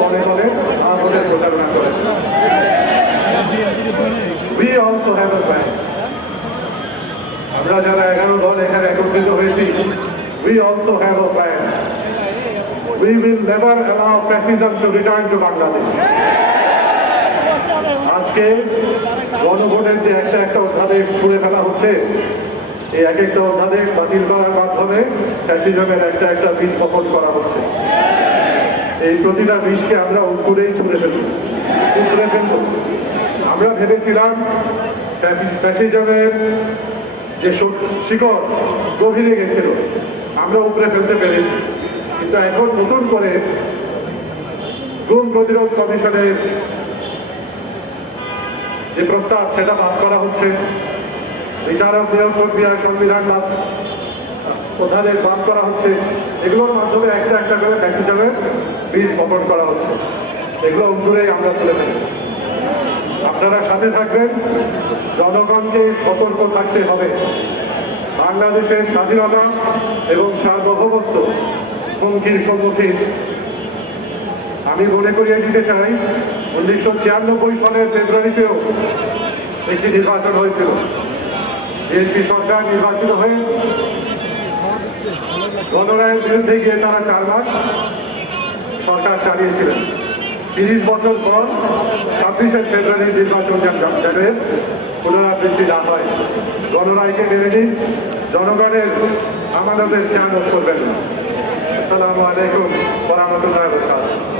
মনে মনে আমাদের প্রচারণা করে। We also have a plan. আমরা যারা 11 দল এখানে একত্রিত হয়েছি, we also have a plan. We will never allow fascism to return to Bangladesh. আজকে গণভোটের যে একটা অধ্যাদেশ ছুঁড়ে ফেলা হচ্ছে, এই এক একটা অধ্যাদেশ বাতিল করার মাধ্যমে ফ্যাসিজমের একটা বীজ বপন করা হচ্ছে। এই প্রতিটা বীজকে আমরা উপরেই ছুঁড়ে ফেলব। আমরা ভেবেছিলাম ফ্যাসিজমের যে শিকড় গভীরে গেছিল, আমরা উপরে ফেলতে পেরেছি, কিন্তু এখন নতুন করে গুম প্রতিরোধ কমিশনের যে প্রস্তাব সেটা পাস করা হচ্ছে। বিচারক নিয়োগ প্রক্রিয়া, সংবিধান প্রধানের বাদ করা হচ্ছে। এগুলোর মাধ্যমে একটা করে ফ্যাসিজমের বীজ বপন করা হচ্ছে। এগুলো উপরেই আমরা তুলে ফেলি। আপনারা সাথে থাকবেন। জনগণকে সতর্ক থাকতে হবে। বাংলাদেশের স্বাধীনতা এবং সার্বভৌমত্ব হুমকির সম্মুখীন। আমি মনে করিয়ে দিতে চাই, 1996 সালের ফেব্রুয়ারিতেও একটি নির্বাচন হয়েছিল। বিএনপি সরকার নির্বাচিত হয়ে গণরায়ের বিরুদ্ধে গিয়ে তারা 4 মাস সরকার চালিয়েছিলেন। 30 বছর পর 26শে ফেব্রুয়ারি নির্বাচন যাদের পুনরাবৃত্তি না হয়, গণরায়কে মেনে নিন। জনগণের আমানতের খেয়ানত করবেন না। আসসালামু আলাইকুম ওয়া রাহমাতুল্লাহি ওয়া বারাকাতুহু।